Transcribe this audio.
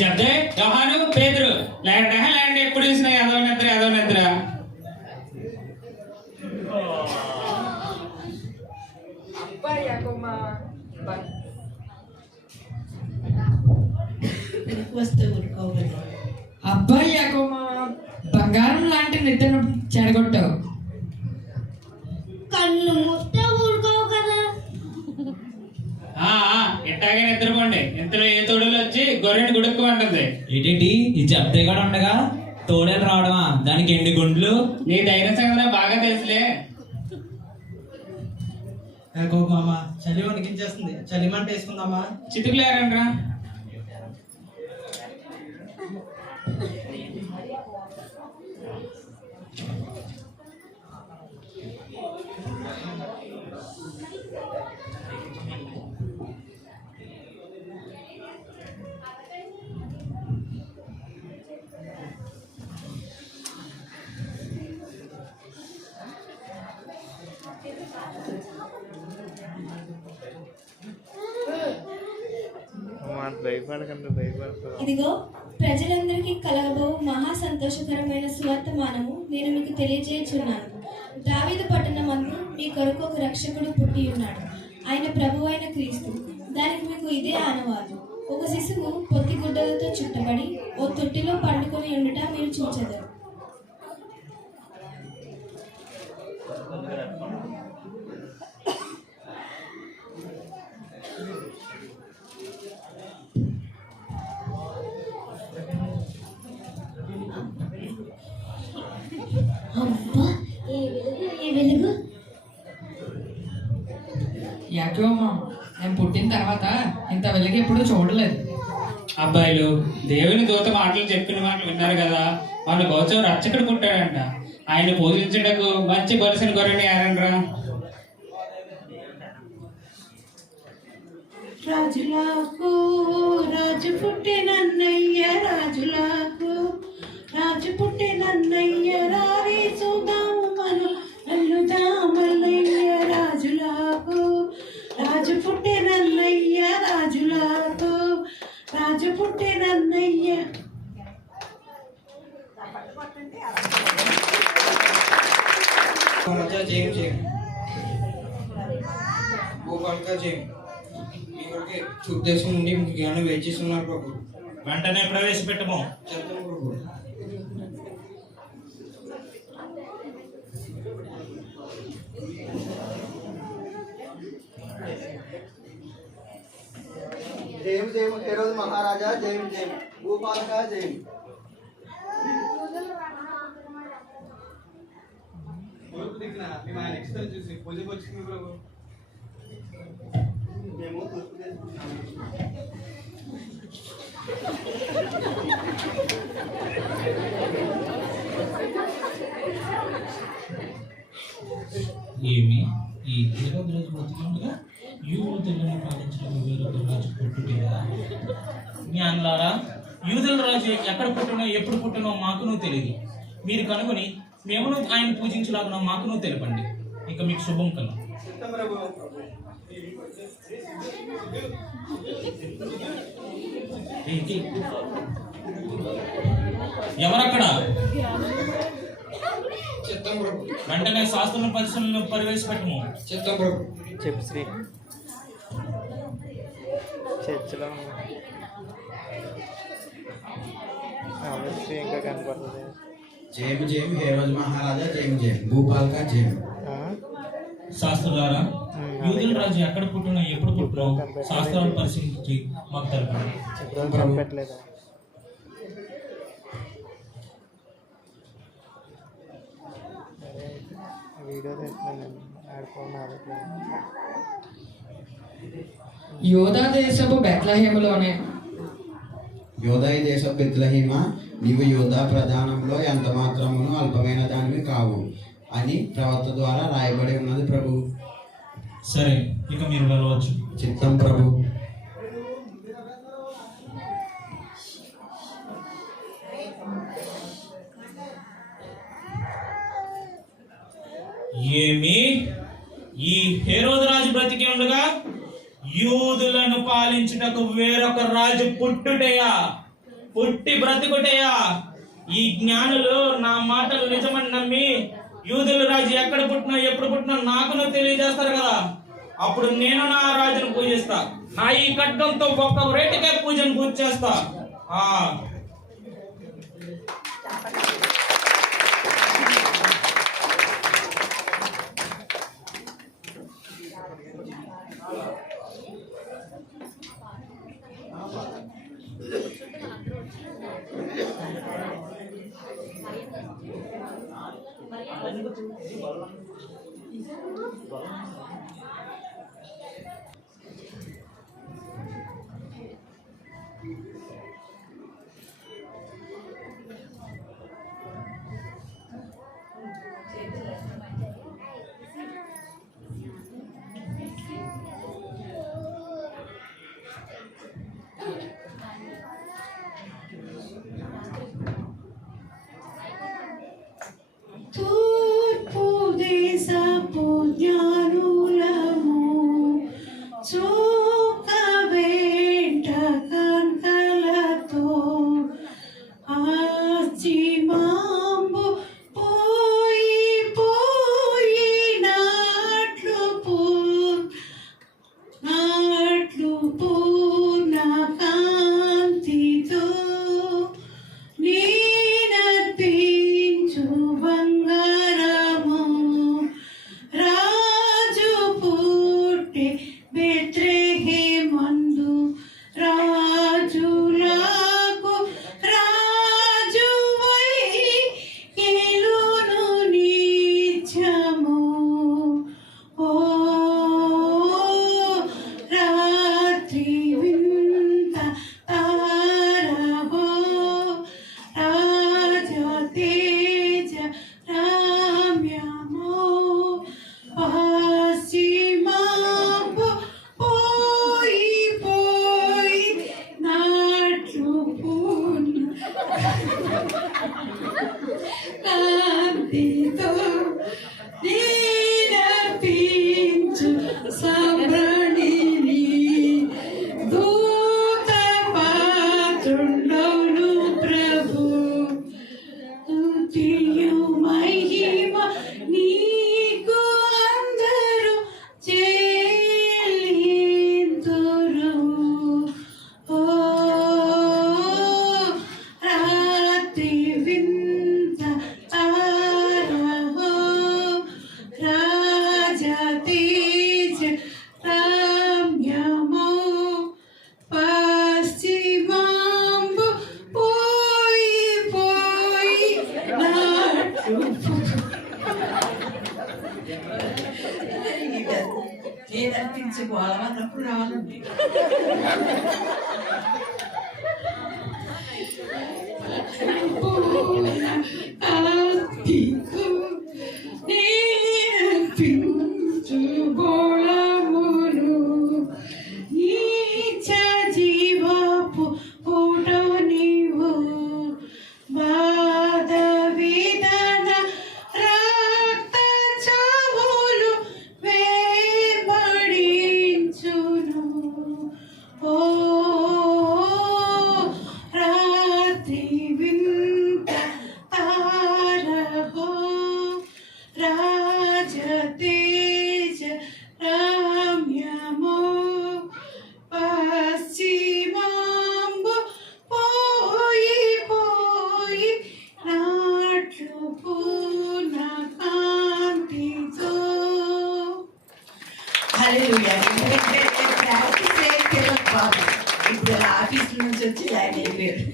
చెప్తే యోహాను పేతురు లేదంటే ఎప్పుడు చూసినా యాదవ నిద్ర అబ్బాయి యాకోబా బంగారం లాంటి నిద్రను చెడగొట్టావు. కళ్ళు ముట్ట ఊరుకోవు కదా. ఎట్టాగే నిద్రపోండి. ఇంతలో ఏ తోడులు వచ్చి గొర్రెని గుడుక్కు అంటుంది. ఏంటి ఈ జబ్దే కూడా ఉండగా తోడేలు రావడమా? దానికి ఎన్ని గుండ్లు? నీ ధైర్యం సంగతి బాగా తెలుసులే. మామ చలి వణికించేస్తుంది. చలిమంట వేసుకుందామా? చితుకులేరంట్రా. ఇదిగో ప్రజలందరికీ కలగబో మహా సంతోషకరమైన సువర్తమానము నేను మీకు తెలియజేయుచున్నాను. దావీదు పట్టణమందు మీ కొరకు ఒక రక్షకుడు పుట్టి ఉన్నాడు. ఆయన ప్రభువైన క్రీస్తు. దానికి మీకు ఇదే ఆనవాలు. ఒక శిశువు పొత్తి గుడ్డలతో చుట్టబడి ఓ తొట్టిలో పండుకొని ఉండుట మీరు చూచెదరు. యాకోబా నేను పుట్టిన తర్వాత ఇంత వెలుగు ఎప్పుడు చూడలేదు. అబ్బాయిలు దేవుని దూత మాటలు చెప్పిన మాటలు విన్నారు కదా. వాళ్ళ గోచం రక్షకుడు పుట్టాడంట. ఆయన పూజించుటకు మంచి బలిసిన గొర్రెని ఏరండ్రా. రాజులకు రాజు పుట్టినన్నయ్య, రాజులకు రాజు పుట్టినన్నయ్య, రారి చూద్దాము మనం అల్లుదామల్లయ్య. రాజులకు రాజు పుట్టినన్నయ్య, రాజులకు రాజు పుట్టినన్నయ్య. ఉద్దేశం నుండి జ్ఞానం వేచిస్తున్నారు ప్రభు. వెంటనే ప్రవేశపెట్టము. చెప్తాం ప్రభు. జయం జయం హేరోదు మహారాజా, జయం జయం భూపాలక, జయం. మేము ఆయన ఎక్స్ప్రెస్ చూసి పూజకు వచ్చింది ప్రభు. మేము తూర్పు ఏమి ఈ హేరోదు రాజు బతుకుండగా యూదులను పాలించడం వేరొక రాజు పుట్టుటేనా? జ్ఞానులారా, యూదుల రాజు ఎక్కడ పుట్టినో ఎప్పుడు పుట్టినో మాకును తెలియదు. మీరు కనుగొని మేమును ఆయన పూజించలాగునో మాకును తెలపండి. ఇక మీకు శుభం కన్నా. ఎవరక్కడ? వెంటనే శాస్త్రం పరిశీలన ప్రవేశపెట్టము. చెప్పు శ్రీ. చర్చలో ఇంకా కనపడుతుంది. జయం జయం హేరోదు మహారాజా, జయం జయం భూపాలక, జయం. శాస్త్రులారా, యూదుల రాజు ఎక్కడ పుట్టినో ఎప్పుడు పుట్టినో శాస్త్రాలు పరిశీలించి మాకు తెలపండి. పెట్టలేదా? వీడియో తెస్తున్నాను. యోధా దేశపు బెత్లెహేములోనే. యోదాయి దేశపు బెత్లెహేమ, నీవు యోధా ప్రధానంలో ఎంత మాత్రమును అల్పమైన దానివి కావు అని ప్రవక్త ద్వారా రాయబడి ఉన్నది ప్రభు. సరే, ఇక మీరు వెళ్ళవచ్చు. చిత్తం ప్రభు. ఏమి ఈ హేరోదు రాజు బ్రతికి ఉండగా యూదులను పాలించుటకు వేరొక రాజు పుట్టి బ్రతుకుటయా? ఈ జ్ఞానులు నా మాటలు నిజమని నమ్మి యూదుల రాజు ఎక్కడ పుట్టినా ఎప్పుడు పుట్టినా నాకును తెలియజేస్తారు కదా. అప్పుడు నేను నా రాజును పూజిస్తా. నా ఈ ఖడ్గంతో ఒక్క రేటుకే పూజను పూజ చేస్తా. తూర్పు దేశపు జ్ఞానులము చూక వెంట కన్కలతో ఆచిమాంబు పోయినాట్లు పూర్ణ కాంతితో నీనర్పించు బంగారము రాజు పుట్టే బెత్లెహేమందు రాజులకు రాజువై ఏలును నిత్యము. ఓ రాత్రి వింత తారహో రాజా తేజ రామ్యమో పశ్చిమాంబు పోయి నాట్లు పూర్ణ కాంతితో నీనర్పించు సంభ్రణిని దూత పాత్రుండవును ప్రభు. స్తుతియు మహిమ నీకు అందరూ చెల్లింతురు. ఓ రాత్రి వింత తారహో రాజా తేజ రామ్యమో పశ్చిమాంబు పోయి నాట్లు నేనర్పించుకోవాలన్నప్పుడు రావాలండి. నేర్పించు బోళమును నీచ జీవపు పూటవు నీవు బాధ వేదన రక్త చావులు వేబడించును. ఓ రాత్రి వింత తారహో రాజ తేజ రామ్యమో పశ్చిమాంబు పోయి నాట్లు పూర్ణ కాంతితో. హల్లెలూయా. ఎందుకంటే ప్రాక్టీస్ అయితే బాబు ఇప్పుడు ఆఫీస్ నుంచి వచ్చి ఆయన వెళ్ళారు.